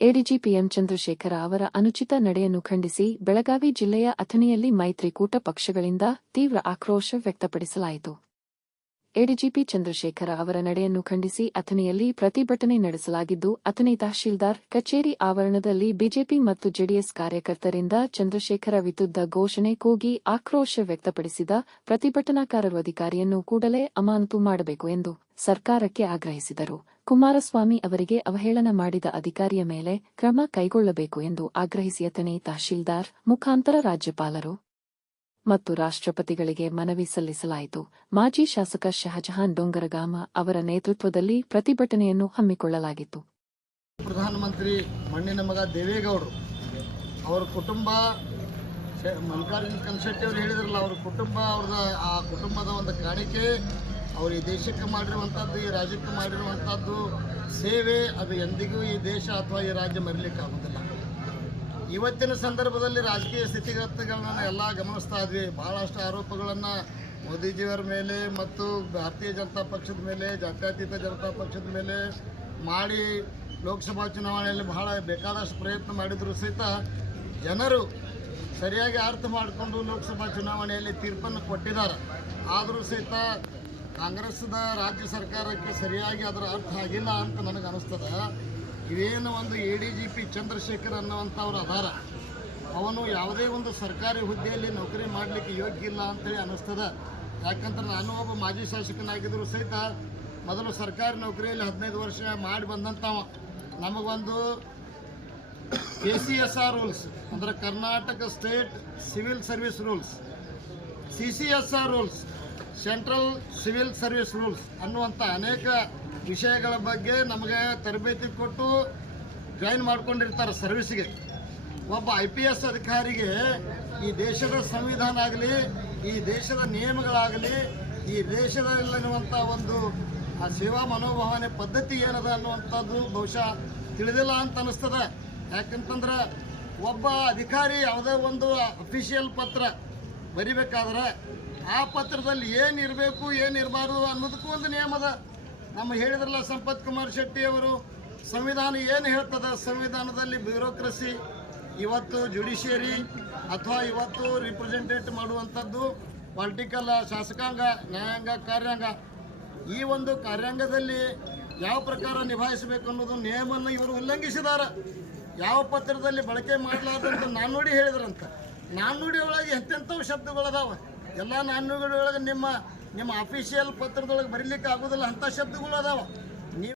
ADGP M Chandrashekhara ಅವರ ಅನುಚಿತ ನಡೆಯನ್ನು ಖಂಡಿಸಿ ಬೆಳಗಾವಿ ಜಿಲ್ಲೆಯ ಅಥಣಿಯಲ್ಲಿ ಮೈತ್ರಿಕೂಟ ಪಕ್ಷಗಳಿಂದ ತೀವ್ರ ಆಕ್ರೋಶ ವ್ಯಕ್ತಪಡಿಸಲಾಯಿತು. ಎಡಿಜಿಪಿ ಚಂದ್ರಶೇಖರ ಅವರ ನಡೆಯನ್ನು ಖಂಡಿಸಿ ಅಥಣಿಯಲ್ಲಿ ಪ್ರತಿಭಟನೆ ನಡೆಸಲಾಗಿದ್ದು, ಅಥಣಿ ತಹಶೀಲ್ದಾರ್ ಕಚೇರಿ ಆವರಣದಲ್ಲಿ ಬಿಜೆಪಿ ಮತ್ತು ಜೆಡಿಎಸ್ ಕಾರ್ಯಕರ್ತರಿಂದ ಚಂದ್ರಶೇಖರ ವಿರುದ್ಧ ಘೋಷಣೆ ಕೂಗಿ ಆಕ್ರೋಶ ವ್ಯಕ್ತಪಡಿಸಿದ ಪ್ರತಿಭಟನಾಕಾರರು ಅಧಿಕಾರಿಯನ್ನು ಕೂಡಲೇ ಅಮಾನತು ಮಾಡಬೇಕು ಎಂದು ಸರ್ಕಾರಕ್ಕೆ ಆಗ್ರಹಿಸಿದರು. ಕುಮಾರಸ್ವಾಮಿ ಅವರಿಗೆ ಅವಹೇಳನ ಮಾಡಿದ ಅಧಿಕಾರಿಯ ಮೇಲೆ ಕ್ರಮ ಕೈಗೊಳ್ಳಬೇಕು ಎಂದು ಆಗ್ರಹಿಸಿ ಅಥಣಿ ತಹಶೀಲ್ದಾರ್, ಮುಖಾಂತರ ರಾಜ್ಯಪಾಲರು ಮತ್ತು ರಾಷ್ಟ್ರಪತಿಗಳಿಗೆ ಮನವಿ ಸಲ್ಲಿಸಲಾಯಿತು. ಮಾಜಿ ಶಾಸಕ ಶಹಜಹಾನ್ ಡೊಂಗರಗಾಮ ಅವರ ನೇತೃತ್ವದಲ್ಲಿ ಪ್ರತಿಭಟನೆಯನ್ನು ಹಮ್ಮಿಕೊಳ್ಳಲಾಗಿತ್ತು. ಪ್ರಧಾನಮಂತ್ರಿ ಮಣ್ಣಿನ ಮಗ ದೇವೇಗೌಡರು, ಅವರ ಕುಟುಂಬ ಮಲ್ಲಿಕಾರ್ಜುನ ಕನಶೆಟ್ಟಿ ಅವರು ಹೇಳಿದ್ರಲ್ಲ, ಅವ್ರ ಕುಟುಂಬ, ಅವ್ರದ ಆ ಕುಟುಂಬದ ಒಂದು ಕಾಣಿಕೆ, ಅವರು ಈ ದೇಶಕ್ಕೆ ಮಾಡಿರುವಂಥದ್ದು, ಈ ರಾಜ್ಯಕ್ಕೆ ಮಾಡಿರುವಂಥದ್ದು ಸೇವೆ, ಅದು ಎಂದಿಗೂ ಈ ದೇಶ ಅಥವಾ ಈ ರಾಜ್ಯ ಮರಿಲಿಕ್ಕಾಗುವುದಿಲ್ಲ ಇವತ್ತಿನ ಸಂದರ್ಭದಲ್ಲಿ ರಾಜಕೀಯ ಸ್ಥಿತಿಗತಿಗಳನ್ನ ಎಲ್ಲ ಗಮನಿಸ್ತಾ ಇದ್ವಿ. ಬಹಳಷ್ಟು ಆರೋಪಗಳನ್ನು ಮೋದಿಜಿಯವರ ಮೇಲೆ ಮತ್ತು ಭಾರತೀಯ ಜನತಾ ಪಕ್ಷದ ಮೇಲೆ, ಜಾತ್ಯತೀತ ಜನತಾ ಪಕ್ಷದ ಮೇಲೆ ಮಾಡಿ ಲೋಕಸಭಾ ಚುನಾವಣೆಯಲ್ಲಿ ಬಹಳ ಬೇಕಾದಷ್ಟು ಪ್ರಯತ್ನ ಮಾಡಿದರೂ ಸಹಿತ ಜನರು ಸರಿಯಾಗಿ ಅರ್ಥ ಮಾಡಿಕೊಂಡು ಲೋಕಸಭಾ ಚುನಾವಣೆಯಲ್ಲಿ ತೀರ್ಪನ್ನು ಕೊಟ್ಟಿದ್ದಾರೆ. ಆದರೂ ಸಹಿತ ಕಾಂಗ್ರೆಸ್ದ ರಾಜ್ಯ ಸರ್ಕಾರಕ್ಕೆ ಸರಿಯಾಗಿ ಅದರ ಅರ್ಥ ಆಗಿಲ್ಲ ಅಂತ ನನಗೆ ಅನಿಸ್ತದೆ ಇವೇನು ಒಂದು A D G P Chandrashekhar ಅನ್ನುವಂಥವ್ರ ಅದಾರ? ಅವನು ಯಾವುದೇ ಒಂದು ಸರ್ಕಾರಿ ಹುದ್ದೆಯಲ್ಲಿ ನೌಕರಿ ಮಾಡಲಿಕ್ಕೆ ಯೋಗ್ಯ ಇಲ್ಲ ಅಂತೇಳಿ ಅನ್ನಿಸ್ತದೆ. ಯಾಕಂದ್ರೆ ನಾನು ಒಬ್ಬ ಮಾಜಿ ಶಾಸಕನಾಗಿದ್ದರೂ ಸಹಿತ ಮೊದಲು ಸರ್ಕಾರಿ ನೌಕರಿಯಲ್ಲಿ ಹದಿನೈದು ವರ್ಷ ಮಾಡಿ ಬಂದಂಥವ. ನಮಗೊಂದು K C S R rules ಅಂದರೆ Karnataka state civil service rules C C S R rules central civil service rules ಅನ್ನುವಂಥ ಅನೇಕ ವಿಷಯಗಳ ಬಗ್ಗೆ ನಮಗೆ ತರಬೇತಿ ಕೊಟ್ಟು ಜಾಯಿನ್ ಮಾಡ್ಕೊಂಡಿರ್ತಾರೆ ಸರ್ವಿಸ್ಗೆ. ಒಬ್ಬ ಐ ಪಿ ಎಸ್ ಅಧಿಕಾರಿಗೆ ಈ ದೇಶದ ಸಂವಿಧಾನ ಆಗಲಿ, ಈ ದೇಶದ ನಿಯಮಗಳಾಗಲಿ, ಈ ದೇಶದಲ್ಲಿರುವಂಥ ಒಂದು ಆ ಸೇವಾ ಮನೋಭಾವನೆ ಪದ್ಧತಿ ಏನದ ಅನ್ನುವಂಥದ್ದು ಬಹುಶಃ ತಿಳಿದಿಲ್ಲ ಅಂತ ಅನ್ನಿಸ್ತದೆ. ಯಾಕಂತಂದ್ರೆ ಒಬ್ಬ ಅಧಿಕಾರಿ ಯಾವುದೇ ಒಂದು ಅಫಿಷಿಯಲ್ ಪತ್ರ ಬರಿಬೇಕಾದ್ರೆ ಆ ಪತ್ರದಲ್ಲಿ ಏನು ಇರಬೇಕು ಏನು ಇರಬಾರ್ದು ಅನ್ನೋದಕ್ಕೂ ಒಂದು ನಿಯಮದ ನಮ್ಮ ಹೇಳಿದ್ರಲ್ಲ ಸಂಪತ್ ಕುಮಾರ್ ಶೆಟ್ಟಿ ಅವರು, ಸಂವಿಧಾನ ಏನು ಹೇಳ್ತದೆ? ಸಂವಿಧಾನದಲ್ಲಿ ಬ್ಯೂರೋಕ್ರಸಿ, ಇವತ್ತು ಜುಡಿಷಿಯರಿ ಅಥವಾ ಇವತ್ತು ರಿಪ್ರೆಸೆಂಟೇಟ್ ಮಾಡುವಂಥದ್ದು ಪೊಲಿಟಿಕಲ್ ಶಾಸಕಾಂಗ, ನ್ಯಾಯಾಂಗ, ಕಾರ್ಯಾಂಗ. ಈ ಒಂದು ಕಾರ್ಯಾಂಗದಲ್ಲಿ ಯಾವ ಪ್ರಕಾರ ನಿಭಾಯಿಸಬೇಕು ಅನ್ನೋದು ನಿಯಮವನ್ನು ಇವರು ಉಲ್ಲಂಘಿಸಿದ್ದಾರೆ. ಯಾವ ಪತ್ರದಲ್ಲಿ ಬಳಕೆ ಮಾಡಲಾರ್ದಂತ ನಾಣ್ಣುಡಿ ಹೇಳಿದ್ರಂತ. ನಾಣ್ಣುಡಿ ಒಳಗೆ ಎಂತೆಂಥವು ಶಬ್ದಗಳದಾವ. ಎಲ್ಲ ನಾಣ್ಣುಡಿ ಒಳಗೆ ನಿಮ್ಮ ನಿಮ್ಮ ಅಫಿಷಿಯಲ್ ಪತ್ರದೊಳಗೆ ಬರೀಲಿಕ್ಕೆ ಆಗೋದಿಲ್ಲ ಅಂಥ ಶಬ್ದಗಳು ಅದಾವ.